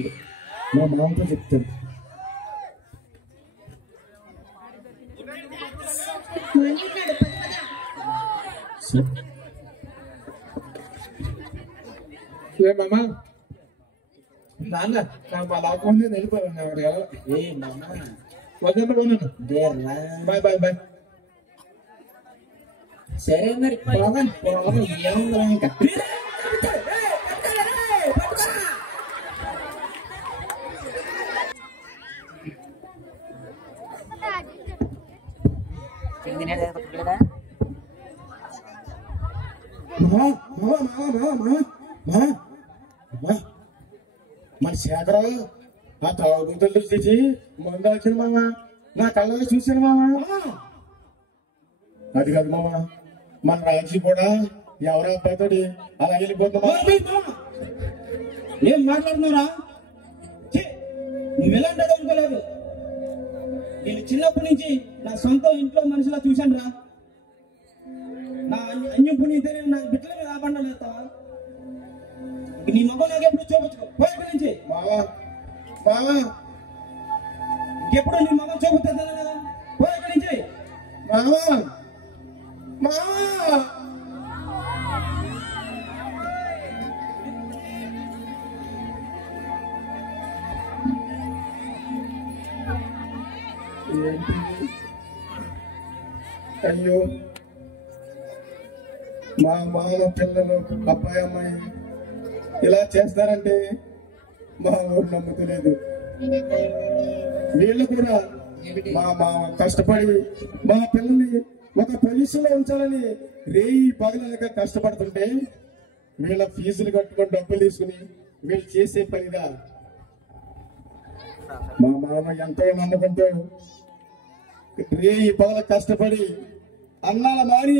మా మామతో చెప్తాను మామా నాన్న నాకు అలా ఉంది వెళ్ళిపోయాను వద్దన్నాను బాయ్ బాయ్ బాయ్ సరే మరి ఏముందా ఇంకా మన శేఖరావు ఆ తాగుబోతులు తెచ్చి మందు వచ్చింది మామ నా కళ్ళలో చూశాను మామ అది కాదు మామ మన రాజీ కూడా ఎవరో అబ్బాయితోటి అలా వెళ్ళిపోతున్నా ఏం మాట్లాడుతున్నారా నువ్వు ఎలాంటి అనుకోలేదు నేను చిన్నప్పటి నుంచి నా సొంత ఇంట్లో మనిషిలా చూశాను రా నా అన్యం పుణ్యతే నేను నా బిడ్డల మీద ఆపండి లేస్తావా నీ మగం నాకెప్పుడు చూపించుకో పోయి నుంచి ఎప్పుడు నీ మగం చూపుతుంది కదా పోయి నుంచి అయ్యో మా మామ పిల్లలు అబ్బాయి అమ్మాయి ఇలా చేస్తారంటే మా ఊరు నమ్ముతలేదు వీళ్ళు కూడా మా మామ కష్టపడి మా పిల్లల్ని ఒక పొజిషన్ లో ఉంచాలని రేయి పగలనక కష్టపడుతుంటే వీళ్ళ ఫీజులు కట్టుకొని డబ్బులు తీసుకుని వీళ్ళు చేసే పనిగా మా మామ ఎంతో నమ్మకంతో రేయి పగల కష్టపడి అన్నాల మారి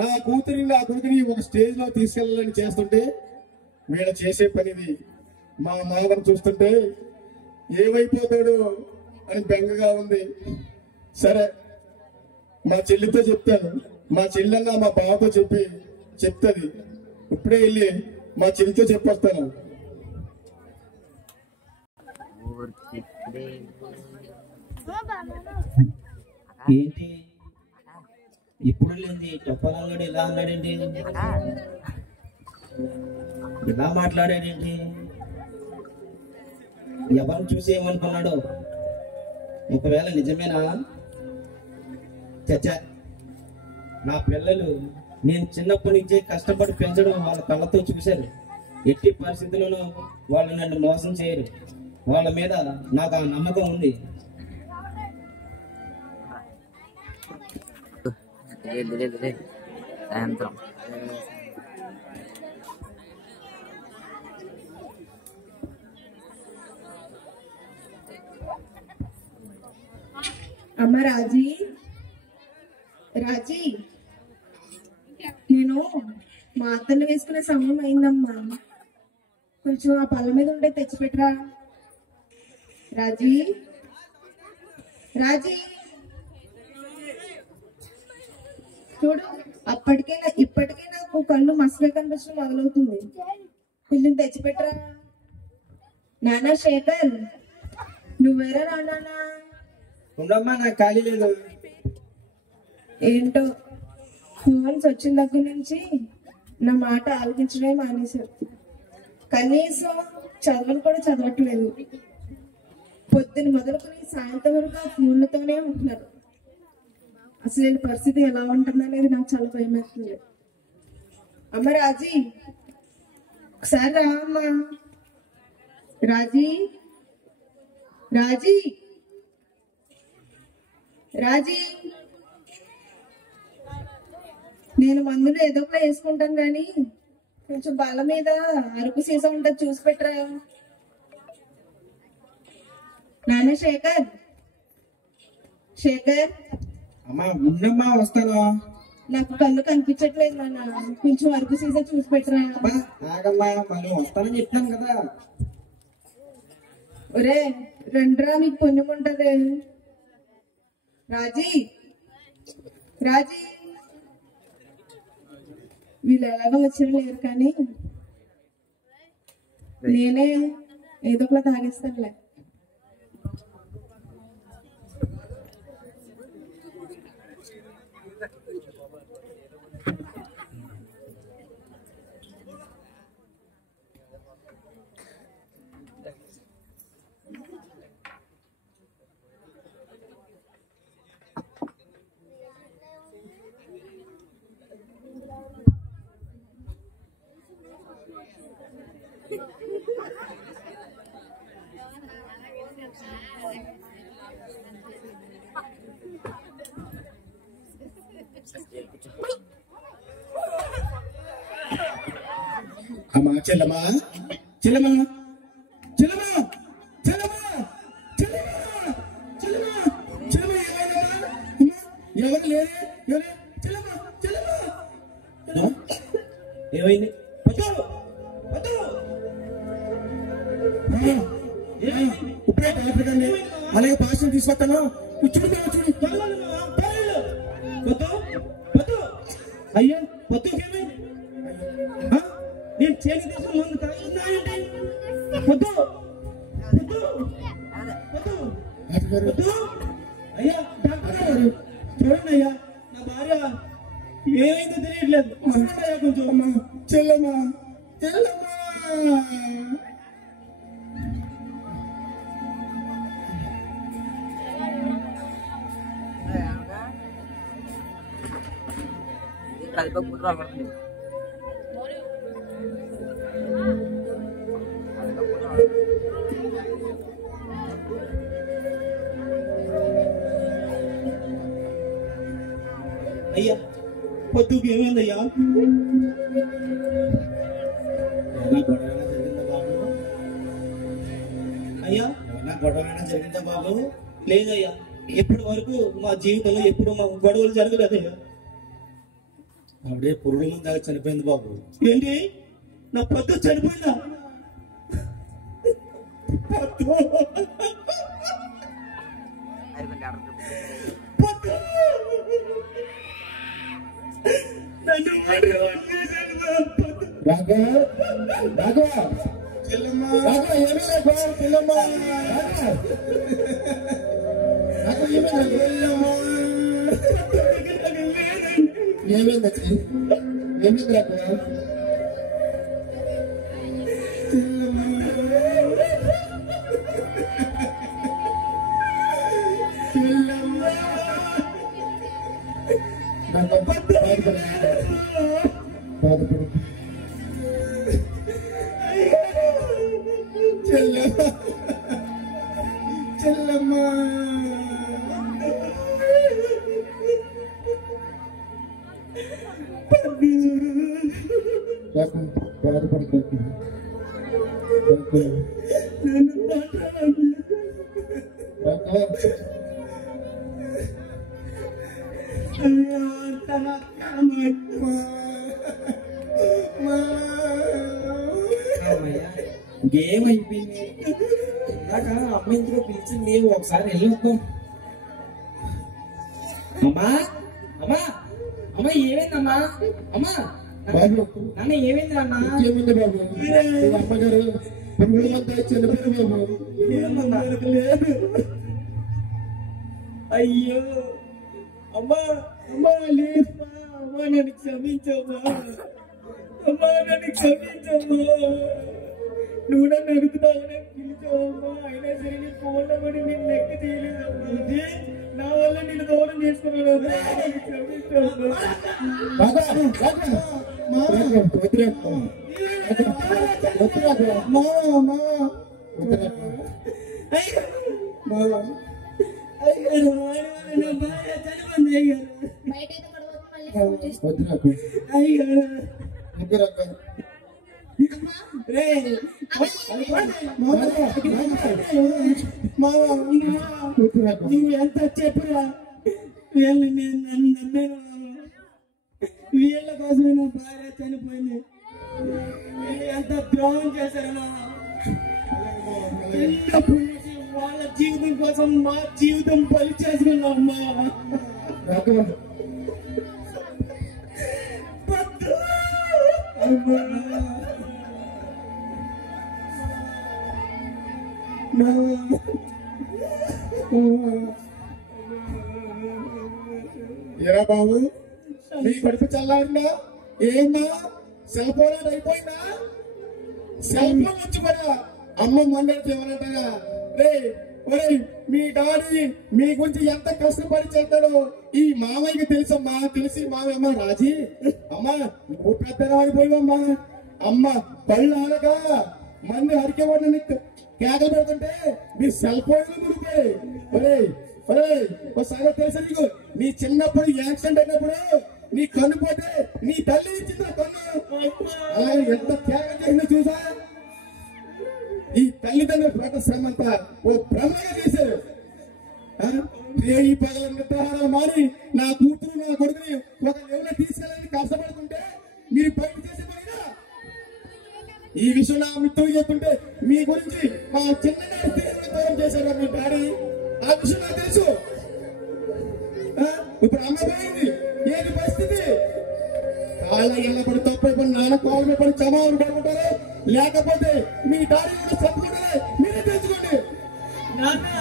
నా కొడుకుని ఒక స్టేజ్ లో తీసుకెళ్లాలని చేస్తుంటే వీళ్ళు చేసే పనిది. మా మామను చూస్తుంటే ఏమైపోతాడు అని బెంగగా ఉంది. సరే మా చెల్లితో చెప్తాను, మా చెల్లెన్న మా బావతో చెప్తుంది. ఇప్పుడే వెళ్ళి మా చెల్లితో చెప్పొస్తాను. ఏంటి ఇప్పుడు లేండి చెప్పాలన్నాడు, ఇలా అన్నాడేంటి, ఇలా మాట్లాడాడేంటి, ఎవరిని చూసి ఏమనుకున్నాడు? ఒకవేళ నిజమేనా? చచ్చా, నా పిల్లలు నేను చిన్నప్పటి నుంచే కష్టపడి పెంచడం వాళ్ళ కళ్ళతో చూశారు. ఎట్టి పరిస్థితుల్లోనూ వాళ్ళు నన్ను మోసం చేయరు. వాళ్ళ మీద నాకు ఆ నమ్మకం ఉంది. సాయంత్రం అమ్మ రాజీ, నేను మా అత్తలు వేసుకునే సమయం అయిందమ్మా. కొంచెం ఆ పళ్ళ మీద ఉండే తెచ్చిపెట్టరా. రాజీ, చూడు, ఇప్పటికే నాకు కళ్ళు మసలే కనిపించడం మొదలవుతుంది. కొంచెం తెచ్చిపెట్టరా. నానా శేఖర్, నువ్వేరా నాన్న? ఉండమ్మా, నాకు ఖాళీ లేదు. ఏంటో ఫోన్స్ వచ్చిన దగ్గర నుంచి నా మాట ఆలోచించడమే మానేశారు. కనీసం చదవను కూడా చదవట్లేదు. పొద్దున్న మొదలుకొని సాయంత్రం వరకు ఆ ఫోన్లతోనే ఉంటున్నారు. అసలు వీళ్ళ పరిస్థితి ఎలా ఉంటుందనేది నాకు చాలా భయం వేస్తుంది. అమ్మ రాజీ, ఒకసారి రా అమ్మా. రాజీ, నేను మందులు ఏదో ఒకటి వేసుకుంటాను కానీ కొంచెం బల్ల మీద అరుపు సీసా ఉంటుంది, చూసి పెట్టరా. నాన్న శేఖర్, అమ్మా ఉండమ్మా, వస్తాను. నాకు కళ్ళు కనిపించట్లేదు నాన్న, కొంచెం అరుపు సీసా చూసి పెట్టరా. ఆగమ్మా, మళ్ళీ వస్తానని చెప్పాను కదా. ఒరే రండ్రా, మీకు పుణ్యం ఉంటది. రాజీ, వీళ్ళు ఎలాగో వచ్చారు లేరు కానీ నేనే ఏదో ఒకలా తాగేస్తానులే. అమ్మా చెల్లమ్మా, ఎవరు లేరు? ఏమైంది? ఇప్పుడే డాక్టర్ గారిని అలాగే భాషను తీసుకొస్తాను. అయ్యా పొద్దుకేమే నేను చేతి తీసుకుని ముందు తాగుతున్నానంటే పొద్దు అయ్యా డాక్టర్ గారు చూడండి అయ్యా, నా భార్య ఏమైందో తెలియట్లేదు. అయ్యా కొంచెం అమ్మా. చెల్లమ్మా అయ్యా పొద్దుకు ఏమైందయ్యా? అయ్యా గొడవ జరిగిందా బాబు? లేదయ్యా, ఎప్పటి వరకు మా జీవితంలో ఎప్పుడు మా గొడవలు జరగలేదయ్యా. ఆవిడే పురుడు ముందు చనిపోయింది బాబు. ఏంటి, నా పొద్దు చనిపోయిందా? గేమ్ అయిపోయింది. ఇందాక అమ్మ ఇంట్లో పిలిచింది, ఒకసారి వెళ్ళొద్దాం. అమ్మా అమ్మా అమ్మా ఏమైందమ్మా? అమ్మా నాన్న ఏమైంది అన్న? ఏముంది బాబు, అమ్మగారు చనిపోయింది బాబు. లేదు. అయ్యో అమ్మా అమ్మా లేదమ్మా. అమ్మా నన్ను క్షమించమ్మా. అమ్మా నన్ను క్షమించమ్మా. నువ్వు నన్ను అడుగుతావని పిలిచావమ్మా, అయినా సరే నీ ఫోన్లో పడి నేను లెక్క చేయలేదమ్మా. నా వల్ల నేను దూరం చేసుకున్నాను. నువ్వు ఎంత చెప్పురా, వీళ్ళని నేను నన్ను నమ్మాను. వీళ్ళ కోసమే నా భార్య చనిపోయింది. ఎంత ద్రోహం చేశారు. చిన్నప్పటి నుంచి వాళ్ళ జీవితం కోసం మా జీవితం బలి చేసుకున్నామ్మా. ఏరా బాబు, నీ కడుపు చల్లారిందా? ఏందా సెల్ ఫోన్ అయిపోయిందా? సెల్ ఫోన్ వచ్చి కూడా అమ్మ మండలికి ఏమనంటారా? రే ఒరే, మీ డాడీ మీ గురించి ఎంత కష్టపడి చేస్తాడో ఈ మామయ్యకి తెలుసమ్మా. తెలిసి మామయ్య రాజీ అమ్మా నువ్వు పెద్ద అయిపోయావమ్మా. అమ్మ పళ్ళు ఆలగా మంది హరికేవాడిని కేకలు పెడుతుంటే మీ సెల్ ఫోన్ ముడిపోయి. ఒరే ఒరే, ఒకసారి తెలుసా నీకు, నీ చిన్నప్పుడు యాక్సిడెంట్ అయినప్పుడు నీ కన్ను పోతే నీ తల్లి ఇచ్చింది కన్ను. అలాగే ఎంత త్యాగం చేసిందో చూసా. ఈ తల్లిదండ్రుల పడ్డ శ్రమంతా ఓ బ్రహ్మగా చేశారు. ఈ పగల నిర్ధారణ మారి నా కూతురు నా కొడుకుని ఒక లెవెల్ తీసుకెళ్ళాలని కష్టపడుతుంటే మీరు బయట చేసే పనిగా ఈ విషయం నా మిత్రులు చెప్తుంటే మీ గురించి మా చిన్ననాడు చేశారు మీ డాడీ. ఆ విషయం నాకు తెలుసు. ఇప్పుడు అమ్మ పోయింది, ఏంటి పరిస్థితి? కాళ్ళ ఇళ్ళ పడి తప్పైపోయి నాన్న కోళ్ళ పడి క్షమాపణ పడుకుంటారు, లేకపోతే మీ డాడీ కూడా చంపుకుంటారే. మీరే తెలుసుకోండి. నన్ను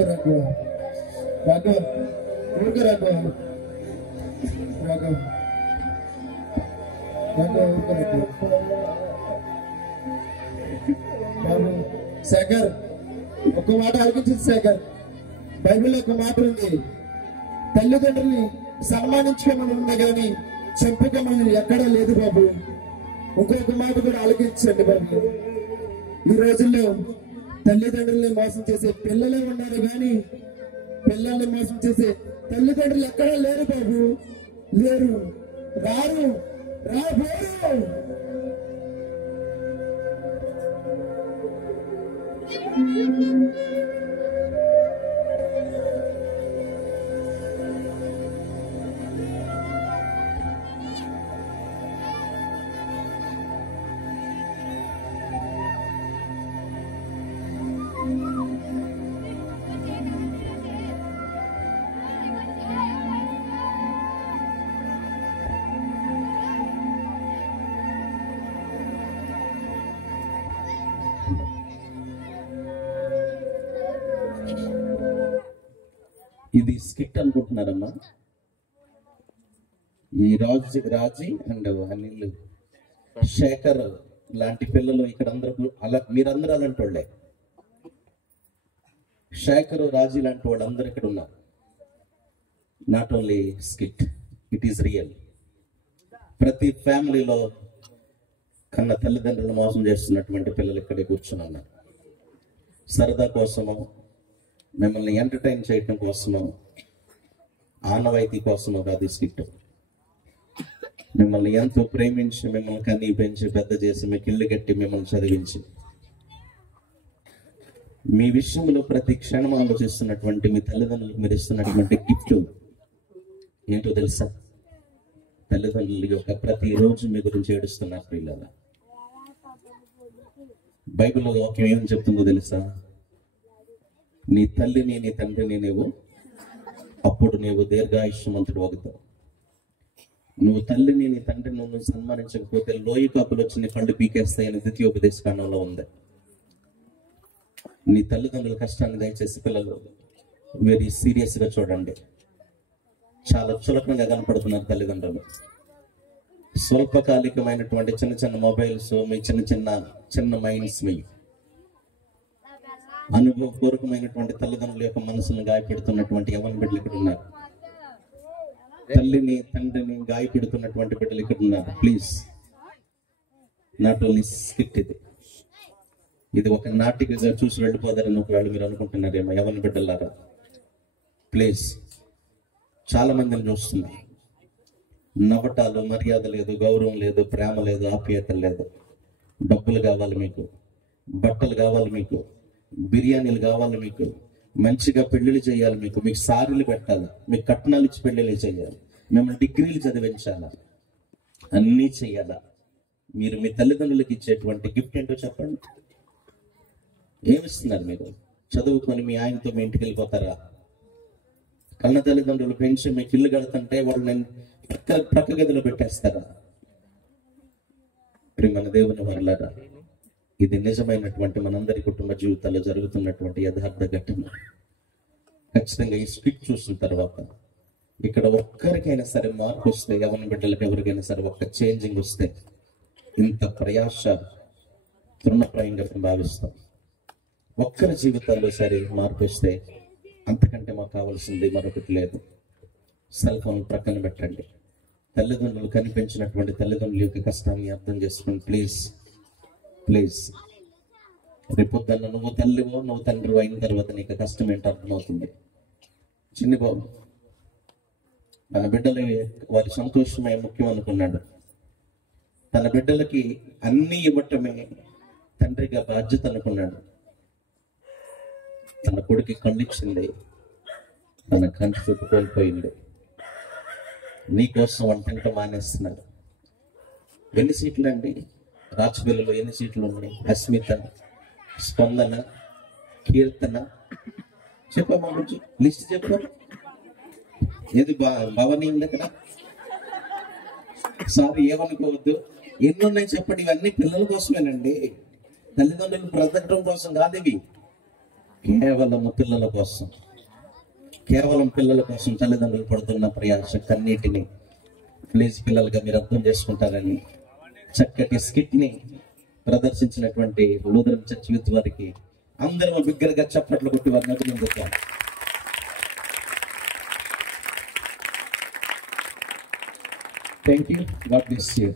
ఊరుకో రాఘవ, రాఘవ ఊరుకో రాఘవ, రాఘవ రాఘవ ఊరుకో రాఘవ. బాబు శేఖర్, ఒక్క మాట ఆలోచించింది శేఖర్. బైబిల్లో ఒక మాట ఉంది, తల్లిదండ్రుల్ని సన్మానించుకోమని ఉంది కానీ చంపుకోమని ఎక్కడా లేదు బాబు. ఇంకొక మాట కూడా ఆలోచించండి బాబు. ఈ రోజుల్లో తల్లిదండ్రుల్ని మోసం చేసే పిల్లలే ఉన్నారు కానీ పిల్లల్ని మోసం చేసే తల్లిదండ్రులు ఎక్కడా లేరు బాబు, లేరు, రారు, రాబోరు. ఇది స్కిట్ అనుకుంటున్నారమ్మా. ఈ రాజీ అండ్ అనిల్, శేఖర్ లాంటి పిల్లలు ఇక్కడ అందరూ అలా, మీరందరూ అలాంటి వాళ్ళే. శేఖర్, రాజీ లాంటి వాళ్ళందరూ ఇక్కడ ఉన్నారు. Not only skit, it is real. ప్రతి ఫ్యామిలీలో కన్న తల్లిదండ్రులు మోసం చేస్తున్నటువంటి పిల్లలు ఇక్కడే కూర్చుని ఉన్నారు. సరదా కోసమో, మిమ్మల్ని ఎంటర్టైన్ చేయడం కోసమో, ఆనవాయితీ కోసమో కాదు స్కిట్. మిమ్మల్ని ఎంతో ప్రేమించి, మిమ్మల్ని కన్నీ పెంచి పెద్ద చేసి, మీకు ఇల్లు కట్టి, మిమ్మల్ని చదివించి, మీ విషయంలో ప్రతి క్షణం ఆలోచిస్తున్నటువంటి మీ తల్లిదండ్రులకు మీరు ఇస్తున్నటువంటి గిఫ్ట్ ఏంటో తెలుసా? తల్లిదండ్రుల యొక్క ప్రతిరోజు మీ గురించి ఏడుస్తున్నారు పిల్లల. బైబిల్లో వాక్యం ఏమని చెప్తుందో తెలుసా? నీ తల్లిని నీ తండ్రిని నీవు, అప్పుడు నీవు దీర్ఘాయుష్యమంతుడు అవుతావు. నువ్వు తల్లిని నీ తండ్రిని నువ్వు సన్మానించకపోతే లోయ కాపులు వచ్చి నీ కళ్ళు పీకేస్తాయని ద్వితీయోపదేశ కాండంలో ఉంది. నీ తల్లిదండ్రుల కష్టాన్ని దయచేసి పిల్లలు వెరీ సీరియస్ గా చూడండి. చాలా చులకనగా కనపడుతున్నారు తల్లిదండ్రులు. స్వల్పకాలికమైనటువంటి చిన్న చిన్న మొబైల్స్, మీ చిన్న మైండ్స్, మీ అనుభవపూర్వకమైనటువంటి తల్లిదండ్రుల యొక్క మనసును గాయపెడుతున్నటువంటి యవ్వన బిడ్డలు ఇక్కడ ఉన్నారు. తల్లిని తండ్రిని గాయపెడుతున్నటువంటి బిడ్డలు ఇక్కడ ఉన్నారు. ప్లీజ్, నాట్ ఓన్లీ స్కిట్, ఇది ఒక నాటికగా చూసి వెళ్ళిపోతారని ఒకవేళ మీరు అనుకుంటున్నారేమో యవ్వన బిడ్డలారా. ప్లీజ్, చాలా మందిని చూస్తున్నాం. నవ్వటాలు, మర్యాద లేదు, గౌరవం లేదు, ప్రేమ లేదు, ఆప్యాయత లేదు. డబ్బులు కావాలి మీకు, బట్టలు కావాలి మీకు, బిర్యానీలు కావాలి మీకు, మంచిగా పెళ్లిళ్ళు చేయాలి మీకు, మీకు సారీలు పెట్టాలి, మీకు కట్నాలు ఇచ్చి పెళ్లిళ్ళు చేయాలి, మిమ్మల్ని డిగ్రీలు చదివించాలా, అన్నీ చెయ్యాలా. మీరు మీ తల్లిదండ్రులకి ఇచ్చేటువంటి గిఫ్ట్ ఏంటో చెప్పండి. ఏమిస్తున్నారు మీరు? చదువుకొని మీ ఆయనతో మీ ఇంటికి వెళ్ళిపోతారా? కన్న తల్లిదండ్రులు పెంచి మీకు ఇల్లు కడుతుంటే వాళ్ళు నేను ప్రక్క గదిలో పెట్టేస్తారా? ప్రియమైన దేవుని వర్లారా, ఇది నిజమైనటువంటి మనందరి కుటుంబ జీవితాల్లో జరుగుతున్నటువంటి యథార్థ ఘటన. ఖచ్చితంగా ఈ స్కిట్ చూసిన తర్వాత ఇక్కడ ఒక్కరికైనా సరే మార్పు వస్తే, యవ్వన బిడ్డలకు ఎవరికైనా సరే ఒక్క చేంజింగ్ వస్తే, ఇంత ప్రయాస తృణప్రాయంగా భావిస్తాం. ఒక్కరి జీవితాల్లో సరే మార్పు వస్తే అంతకంటే మాకు కావాల్సింది మరొకటి లేదు. సెల్ ఫోన్ ప్రక్కన పెట్టండి. తల్లిదండ్రులు కనిపించినటువంటి తల్లిదండ్రుల యొక్క కష్టాన్ని అర్థం చేసుకోండి. Please please. రేపొద్దున్న నువ్వు తల్లివో నువ్వు తండ్రి అయిన తర్వాత నీకు కష్టం ఏంటో అర్థమవుతుంది. చిన్ని బాబు తన బిడ్డలు వారి సంతోషమే ముఖ్యం అనుకున్నాడు. తన బిడ్డలకి అన్నీ ఇవ్వటమే తండ్రిగా బాధ్యత అనుకున్నాడు. తన కొడుకు కళ్ళిచ్చింది, తన కంటి చూపు కోల్పోయింది. నీకోసం వంట మానేస్తున్నాడు. ఎన్ని సీట్లు అండి రాజపిల్లలో? ఎన్ని సీట్లు ఉన్నాయి? అస్మిత, స్పందన, కీర్తన, చెప్పమ్మా గురించి లిస్ట్ చెప్పు. ఏది భవని ఉంది అక్కడ? సారీ, ఏమనుకోవద్దు. ఎన్ని ఉన్నాయి చెప్పండి. ఇవన్నీ పిల్లల కోసమేనండి, తల్లిదండ్రులు బ్రతకడం కోసం కాదు. ఇవి కేవలము పిల్లల కోసం, కేవలం పిల్లల కోసం తల్లిదండ్రులు పడుతున్న ప్రయాస కన్నీటిని ప్లీజ్ పిల్లలుగా మీరు అర్థం చేసుకుంటారని చక్కటి స్కిట్ ని ప్రదర్శించినటువంటి లూథరన్ చర్చ్ యూత్ వారికి అందరం బిగ్గరగా చప్పట్లు కొట్టి వారిని అభినందిద్దాం. Thank you. God bless you.